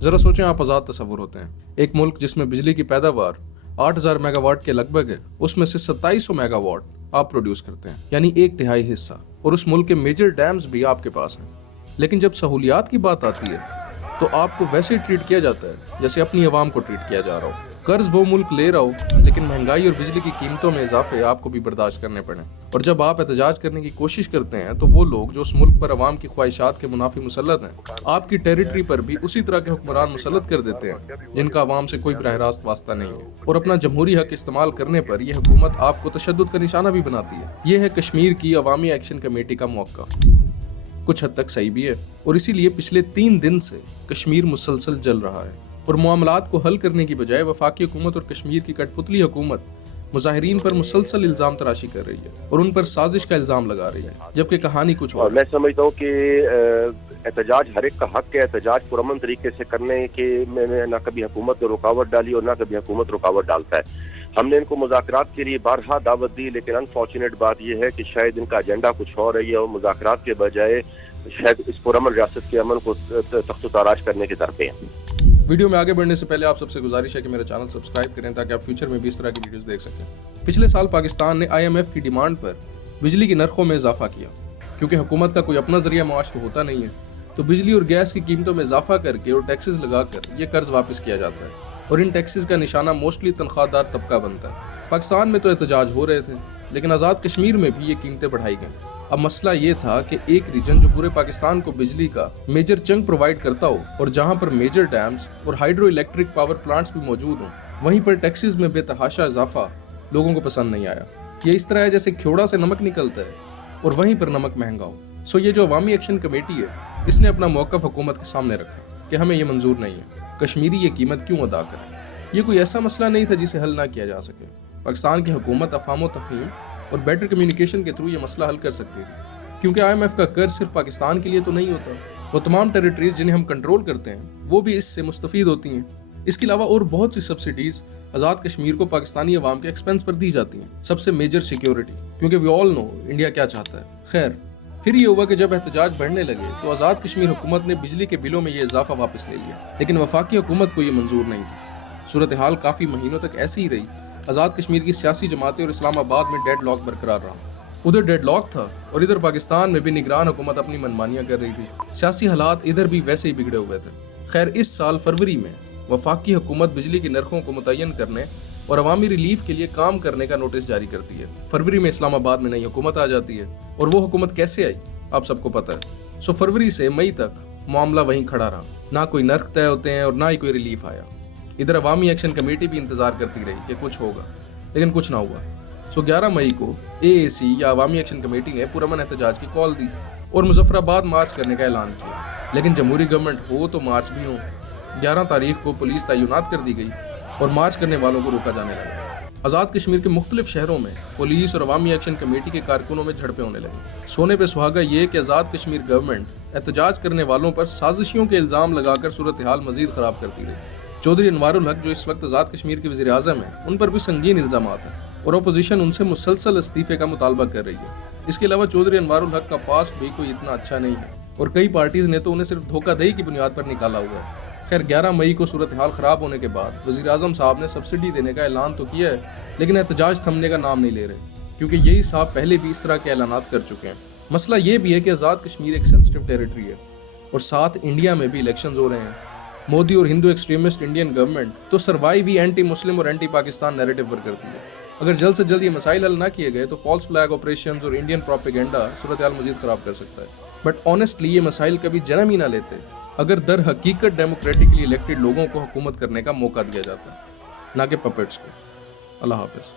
ذرا سوچیں آپ آزاد تصور ہوتے ہیں ایک ملک جس میں بجلی کی پیداوار 8000 میگا واٹ کے لگ بھگ ہے، اس میں سے 2700 میگا واٹ آپ پروڈیوس کرتے ہیں، یعنی 1/3 حصہ، اور اس ملک کے میجر ڈیمز بھی آپ کے پاس ہیں۔ لیکن جب سہولیات کی بات آتی ہے تو آپ کو ویسے ٹریٹ کیا جاتا ہے جیسے اپنی عوام کو ٹریٹ کیا جا رہا ہو۔ قرض وہ ملک لے رہا ہو لیکن مہنگائی اور بجلی کی قیمتوں میں اضافے آپ کو بھی برداشت کرنے پڑیں، اور جب آپ احتجاج کرنے کی کوشش کرتے ہیں تو وہ لوگ جو اس ملک پر عوام کی خواہشات کے منافی مسلط ہیں آپ کی ٹیریٹری پر بھی اسی طرح کے حکمران مسلط کر دیتے ہیں جن کا عوام سے کوئی براہ راست واسطہ نہیں ہے، اور اپنا جمہوری حق استعمال کرنے پر یہ حکومت آپ کو تشدد کا نشانہ بھی بناتی ہے۔ یہ ہے کشمیر کی عوامی ایکشن کمیٹی کا موقف۔ کچھ حد تک صحیح بھی ہے، اور اسی لیے پچھلے 3 دن سے کشمیر مسلسل جل رہا ہے، اور معاملات کو حل کرنے کی بجائے وفاقی حکومت اور کشمیر کی کٹ پتلی حکومت مظاہرین پر مسلسل الزام تراشی کر رہی ہے اور ان پر سازش کا الزام لگا رہی ہے، جبکہ کہانی کچھ اور ہے۔ میں سمجھتا ہوں کہ احتجاج ہر ایک کا حق ہے، احتجاج پرامن طریقے سے کرنے کے میں نے نہ کبھی حکومت نے رکاوٹ ڈالی اور نہ کبھی حکومت رکاوٹ ڈالتا ہے۔ ہم نے ان کو مذاکرات کے لیے بارہا دعوت دی، لیکن انفارچونیٹ بات یہ ہے کہ شاید ان کا ایجنڈا کچھ اور ہے، یہ مذاکرات کے بجائے شاید اس پرامن ریاست کے امن کو تخت و تاراج کرنے کی طرف ہیں۔ ویڈیو میں آگے بڑھنے سے پہلے آپ سب سے گزارش ہے کہ میرا چینل سبسکرائب کریں تاکہ آپ فیوچر میں بھی اس طرح کی ویڈیوز دیکھ سکیں۔ پچھلے سال پاکستان نے IMF کی ڈیمانڈ پر بجلی کی نرخوں میں اضافہ کیا، کیونکہ حکومت کا کوئی اپنا ذریعہ معاش تو ہوتا نہیں ہے، تو بجلی اور گیس کی قیمتوں میں اضافہ کر کے اور ٹیکسز لگا کر یہ قرض واپس کیا جاتا ہے، اور ان ٹیکسز کا نشانہ موسٹلی تنخواہ دار طبقہ بنتا ہے۔ پاکستان میں تو احتجاج ہو رہے تھے، لیکن آزاد کشمیر میں بھی یہ قیمتیں بڑھائی گئیں۔ اب مسئلہ یہ تھا کہ ایک ریجن جو پورے پاکستان کو بجلی کا میجر چنک پرووائڈ کرتا ہو اور جہاں پر میجر ڈیمز اور ہائیڈرو الیکٹرک پاور پلانٹس بھی موجود ہوں، وہیں پر ٹیکسز میں بے تحاشا اضافہ لوگوں کو پسند نہیں آیا۔ یہ اس طرح ہے جیسے کھیوڑا سے نمک نکلتا ہے اور وہیں پر نمک مہنگا ہو۔ یہ جو عوامی ایکشن کمیٹی ہے اس نے اپنا موقف حکومت کے سامنے رکھا کہ ہمیں یہ منظور نہیں ہے، کشمیری یہ قیمت کیوں ادا کرے۔ یہ کوئی ایسا مسئلہ نہیں تھا جسے حل نہ کیا جا سکے۔ پاکستان کی حکومت افہام و تفہیم اور بیٹر کمیونیکیشن کے تھرو یہ مسئلہ حل کر سکتی تھی، کیونکہ IMF کا قرض صرف پاکستان کے لیے تو نہیں ہوتا، وہ تمام ٹیریٹریز جنہیں ہم کنٹرول کرتے ہیں وہ بھی اس سے مستفید ہوتی ہیں۔ اس کے علاوہ اور بہت سی سبسڈیز آزاد کشمیر کو پاکستانی عوام کے ایکسپینس پر دی جاتی ہیں، سب سے میجر سیکیورٹی، کیونکہ وی آل نو انڈیا کیا چاہتا ہے۔ خیر، پھر یہ ہوا کہ جب احتجاج بڑھنے لگے تو آزاد کشمیر حکومت نے بجلی کے بلوں میں یہ اضافہ واپس لے لیا، لیکن وفاقی حکومت کو یہ منظور نہیں تھا۔ صورتحال کافی مہینوں تک ایسی ہی رہی۔ آزاد کشمیر کی سیاسی جماعتیں اور اسلام آباد میں ڈیڈ لاک برقرار رہا۔ ادھر ڈیڈ لاک تھا اور ادھر پاکستان میں بھی نگران حکومت اپنی منمانیاں کر رہی تھی۔ سیاسی حالات ادھر بھی ویسے ہی بگڑے ہوئے تھے۔ خیر، اس سال فروری میں وفاقی حکومت بجلی کی نرخوں کو متعین کرنے اور عوامی ریلیف کے لیے کام کرنے کا نوٹس جاری کرتی ہے۔ فروری میں اسلام آباد میں نئی حکومت آ جاتی ہے، اور وہ حکومت کیسے آئی آپ سب کو پتہ ہے۔ فروری سے مئی تک معاملہ وہیں کھڑا رہا، نہ کوئی نرخ طے ہوتے ہیں اور نہ ہی کوئی ریلیف آیا۔ ادھر عوامی ایکشن کمیٹی بھی انتظار کرتی رہی کہ کچھ ہوگا، لیکن کچھ نہ ہوا۔ 11 مئی کو AAC یا عوامی ایکشن کمیٹی نے پرامن احتجاج کی کال دی اور مظفر آباد مارچ کرنے کا اعلان کیا، لیکن جمہوری گورنمنٹ ہو تو مارچ بھی ہوں۔ 11 تاریخ کو پولیس تعینات کر دی گئی اور مارچ کرنے والوں کو روکا جانے لگا۔ آزاد کشمیر کے مختلف شہروں میں پولیس اور عوامی ایکشن کمیٹی کے کارکنوں میں جھڑپیں ہونے لگیں۔ سونے پہ سہاگا یہ کہ آزاد کشمیر گورنمنٹ احتجاج کرنے والوں پر سازشیوں کے الزام لگا کر صورتحال مزید خراب کرتی رہی۔ چودھری انوار الحق جو اس وقت آزاد کشمیر کے وزیر اعظم ہیں، ان پر بھی سنگین الزامات ہیں اور اپوزیشن ان سے مسلسل استعفے کا مطالبہ کر رہی ہے۔ اس کے علاوہ چودھری انوار الحق کا پاسٹ بھی کوئی اتنا اچھا نہیں ہے، اور کئی پارٹیز نے تو انہیں صرف دھوکہ دہی کی بنیاد پر نکالا ہوا ہے۔ خیر، 11 مئی کو صورتحال خراب ہونے کے بعد وزیر اعظم صاحب نے سبسڈی دینے کا اعلان تو کیا ہے، لیکن احتجاج تھمنے کا نام نہیں لے رہے، کیونکہ یہی صاحب پہلے بھی اس طرح کے اعلانات کر چکے ہیں۔ مسئلہ یہ بھی ہے کہ آزاد کشمیر ایک سینسٹیو ٹیریٹری ہے، اور ساتھ انڈیا میں بھی الیکشنز ہو رہے ہیں۔ مودی اور ہندو ایکسٹریمسٹ انڈین گورنمنٹ تو سروائیو ہی اینٹی مسلم اور اینٹی پاکستان نیریٹو پر کرتی ہے۔ اگر جلد سے جلد یہ مسائل حل نہ کیے گئے تو فالس فلیگ آپریشنز اور انڈین پروپیگنڈا صورتحال مزید خراب کر سکتا ہے۔ بٹ آنیسٹلی یہ مسائل کبھی جنم ہی نہ لیتے اگر در حقیقت ڈیموکریٹکلی الیکٹڈ لوگوں کو حکومت کرنے کا موقع دیا جاتا، نہ کہ پپٹس کو۔ اللہ حافظ۔